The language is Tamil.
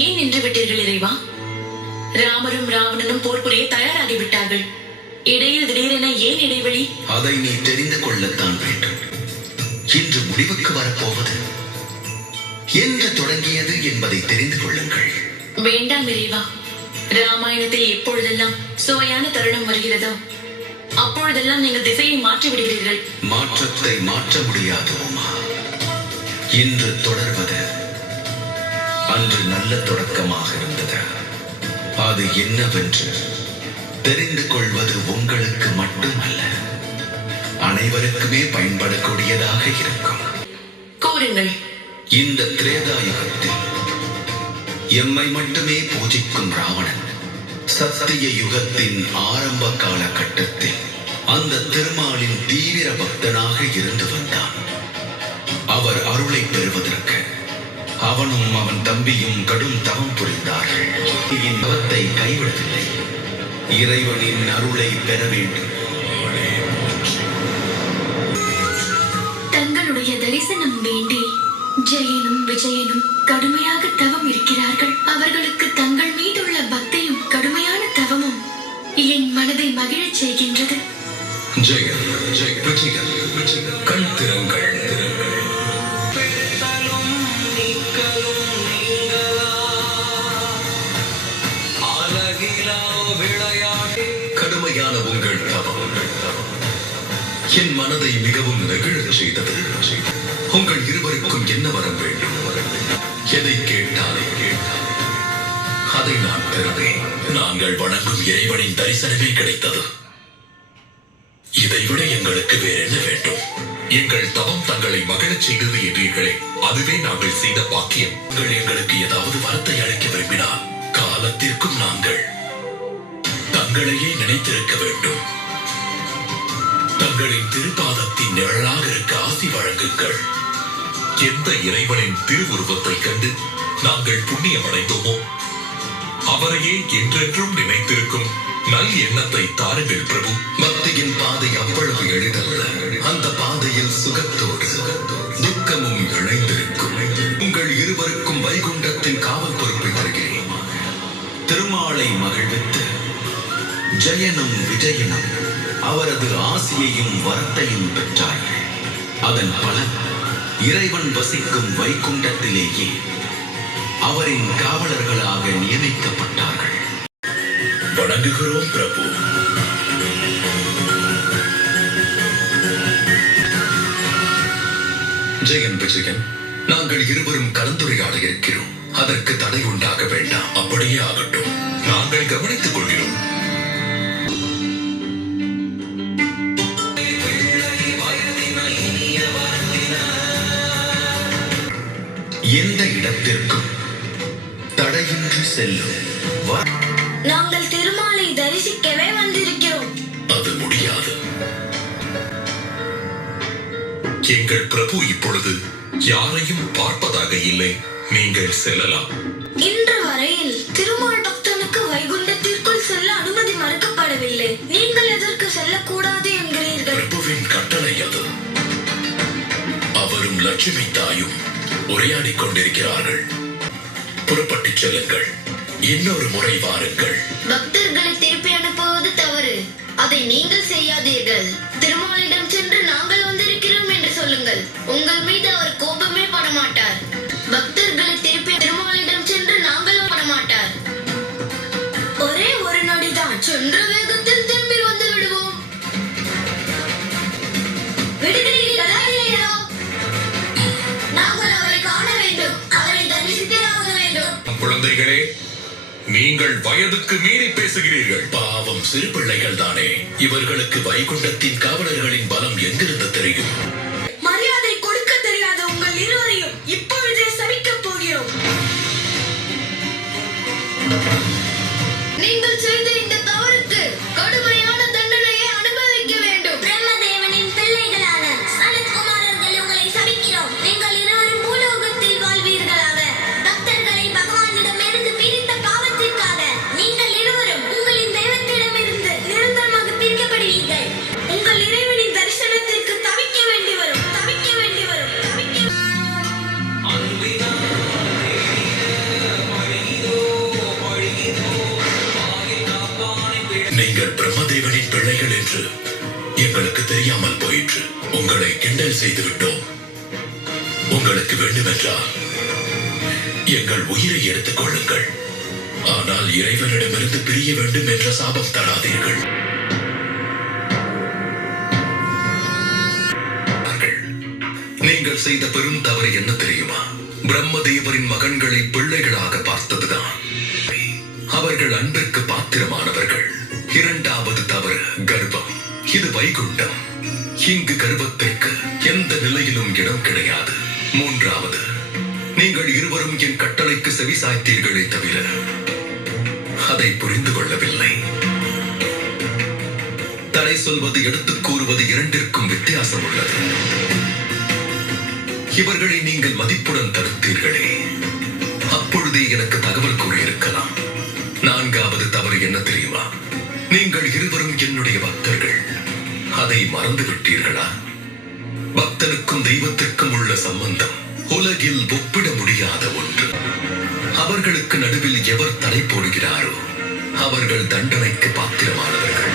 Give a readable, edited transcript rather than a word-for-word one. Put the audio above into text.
ஏன் நின்று விட்டீர்கள் இறைவா? ராமரும் ராவணனும் போர் புரிய தயாராகிவிட்டார்கள். இடையில் திடீரென ஏன் இடைவெளி? அதை நீ தெரிந்து கொள்ளத்தான் வேண்டும். இன்று முடிவுக்கு வரப்போவது என்று தொடங்கியது என்பதை தெரிந்து கொள்ளுங்கள். வேண்டாம் இறைவா. ராமாயணத்தில் எப்பொழுதெல்லாம் சுவையான தருணம் வருகிறதோ அப்பொழுதெல்லாம் நீங்கள் திசையை மாற்றி விடுகிறீர்கள். மாற்றத்தை மாற்ற முடியாது உமா. இன்று தொடர்வது அன்று நல்ல தொடக்கமாக இருந்தது. அது என்னவென்று தெரிந்து கொள்வது உங்களுக்கு மட்டுமல்ல, அனைவருக்குமே பயன்படக்கூடியதாக இருக்கும். கூறுங்கள். இந்த திரேதாயுகத்தில் எம்மை மட்டுமே பூஜிக்கும் ராவணன் சத்திய யுகத்தின் ஆரம்ப காலகட்டத்தில் அந்த திருமாலின் தீவிர பக்தனாக இருந்து வந்தான். அவர் அருளை பெறுவதற்கு அவனும் அவன் தம்பியும் கடும் தவம் புரிந்தார்கள். தவத்தை கைவிடவில்லை. இறைவனின் அருளை பெற வேண்டும். தங்களுடைய தரிசனம் வேண்டி ஜெயனும் விஜயனும் கடுமையாக தவம் இருக்கிறார்கள். அவர்களுக்கு தங்கள் மீதுள்ள பக்தியும் கடுமையான தவமும் என் மனதை மகிழச் செய்கின்றது. ஜெயன், விஜயன், கண் திறங்கள். கடுமையான உங்கள் தவம் என் மனதை மிகவும் நெகிழச் செய்தது. உங்கள் இருவருக்கும் என்ன வரம் வேண்டும்? எதை கேட்டாலே அதை நான் பெறுவேன். நாங்கள் வணங்கும் இறைவனின் தரிசனமே கிடைத்தது. இதைவிட எங்களுக்கு வேற என்ன வேண்டும்? எங்கள் தவம் தங்களை மகிழச் செய்தது என்றீர்களே, அதுவே நாங்கள் செய்த பாக்கியம். எங்களுக்கு ஏதாவது வரத்தை அளிக்க விரும்பினால் காலத்திற்கும் நாங்கள் தங்களையே நினைத்திருக்க வேண்டும். தங்களின் திருப்பாதத்தின் நிழலாக இருக்க ஆசி வழங்குங்கள். எந்த இறைவனின் திருவுருவத்தை கண்டு நாங்கள் புண்ணியம் அடைந்தோமோ அவரையே என்றென்றும் நினைத்திருக்கும் நல் எண்ணத்தை தாருங்கள் பிரபு. பக்தியின் பாதை அவ்வளவு எளிதல்ல. அந்த பாதையில் சுகத்தோடு துக்கமும் இணைந்திருக்கும். உங்கள் இருவருக்கும் வைகுண்டத்தின் காவல் பொறுப்பை தருகிறேன். திருமாலை மகிழ்வித்து ஜெயனும் விஜயனும் அவரது ஆசியையும் வரத்தையும் பெற்றார்கள். அதன் பலன் இறைவன் வசிக்கும் வைகுண்டத்திலேயே அவரின் காவலர்களாக நியமிக்கப்பட்டார்கள். வணங்குகிறோம் பிரபு. ஜெயன், விஜயன், நாங்கள் இருவரும் கலந்துரையாட இருக்கிறோம். அதற்கு தடை உண்டாக வேண்டாம். அப்படியே ஆகட்டும். நாங்கள் கவனித்துக் கொள்கிறோம். எந்த இடத்திற்கும் தடையின்றி செல்லும். நாங்கள் திருமாலை தரிசிக்கவே வந்திருக்கிறோம். அது முடியாது. எங்கள் பிரபு இப்பொழுது யாரையும் பார்ப்பதாக இல்லை. நீங்கள் செல்லலாம். இன்று வரையில் திருமால் பக்தனுக்கு வைகுண்டத்திற்குள் செல்ல அனுமதி மறுக்கப்படவில்லை. நீங்கள் எதற்கு செல்லக்கூடாது என்கிறீர்கள்? பிரபுவின் கட்டளை அது. அவரும் லட்சுமி தாயும் உரையாடிக் கொண்டிருக்கிறார்கள். புறப்பட்டுச் செல்லுங்கள். இன்னொரு முறை வாருங்கள். பக்தர்களை திருப்பி அனுப்புவது தவறு. அதை நீங்கள் செய்யாதீர்கள். திருமாலிடம் சென்று நாங்கள் வந்திருக்கிறோம் என்று சொல்லுங்கள். உங்கள் மீது அவர் கோபமே படமாட்டார். பக்தர்களை திருப்பி திருமாலிடம் சென்று நாங்கள் படமாட்டார். ஒரே ஒரு நொடிதான். சென்ற வேகத்தில் திரும்பி வந்து விடுவோம். விடுகிறீர்களா இல்லையா? நாங்கள் அவரை காண வேண்டும். அவரை தரிசித்தே ஆக வேண்டும். குழந்தைகளே, நீங்கள் வயதுக்கு மீறி பேசுகிறீர்கள். பாவம் சிறு பிள்ளைகள் தானே. இவர்களுக்கு வைகுண்டத்தின் காவலர்களின் பலம் எங்கிருந்து தெரியும்? மரியாதை கொடுக்க தெரியாத உங்கள் இருவரையும் இப்பொழுதே சபிக்கப் போகிறோம். நீங்கள் செய்த இந்த தவறுக்கு கடுமையான தண்டனையை அனுபவிக்க வேண்டும். பிரம்மதேவனின் பிள்ளைகளான சனத்குமாரர்கள் உங்களை சபிக்கிறோம். நீங்கள் இருவரும் பூலோகத்தில் வாழ்வீர்களாக. பக்தர்களை பகவானிடமிருந்து பிரித்த பாவத்திற்காக நீங்கள் இருவரும் உங்களின் தெய்வத்திடமிருந்து நிரந்தரமாக பிரிக்கப்படுவீர்கள். உங்கள் இறைவனின் தரிசனத்திற்கு தவிக்க வேண்டி வரும். தவிக்க வேண்டி வரும். கிண்டல் செய்து விட்டோம். உங்களுக்கு வேண்டுமென்றால் எங்கள் உயிரை எடுத்துக் கொள்ளுங்கள். ஆனால் இறைவனிடமிருந்து பிரிய வேண்டும் என்ற சாபம் தராதீர்கள். நீங்கள் செய்த பெரும் தவறு என்ன தெரியுமா? பிரம்மதேவரின் மகன்களை பிள்ளைகளாக பார்த்ததுதான். அவர்கள் அன்பிற்கு பாத்திரமானவர்கள். இரண்டாவது தவறு கர்ப்பம். இது வைகுண்டம். இங்கு கர்ப்பத்திற்கு எந்த நிலையிலும் இடம் கிடையாது. மூன்றாவது, நீங்கள் இருவரும் என் கட்டளைக்கு செவி சாய்த்தீர்களே தவிர அதை புரிந்து கொள்ளவில்லை. தடை சொல்வது எடுத்துக் கூறுவது இரண்டிற்கும் வித்தியாசம் உள்ளது. இவர்களை நீங்கள் மதிப்புடன் தடுத்தீர்களே, அப்பொழுதே எனக்கு தகவல் கூறியிருக்கலாம். நான்காவது தவறு என்ன தெரியுமா? நீங்கள் இருவரும் என்னுடைய பக்தர்கள். அதை மறந்து விட்டீர்களா? பக்தனுக்கும் தெய்வத்திற்கும் உள்ள சம்பந்தம் உலகில் ஒப்பிட முடியாத ஒன்று. அவர்களுக்கு நடுவில் எவர் தடை போடுகிறாரோ அவர்கள் தண்டனைக்கு பாத்திரமானவர்கள்.